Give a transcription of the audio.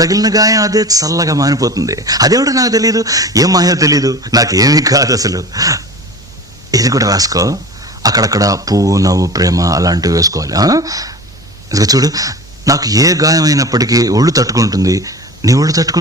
తగిలిన గాయం అదే చల్లగా మానిపోతుంది. అదేమిటో నాకు తెలియదు, ఏం మాయో తెలియదు, నాకేమీ కాదు అసలు. ఇది కూడా రాసుకో, అక్కడక్కడ పువ్వు, నవ్వు, ప్రేమ అలాంటివి వేసుకోవాలి. ఇదిగో చూడు, నాకు ఏ గాయం అయినప్పటికీ ఒళ్ళు తట్టుకుంటుంది, నీ ఒళ్ళు తట్టుకుంటుంది.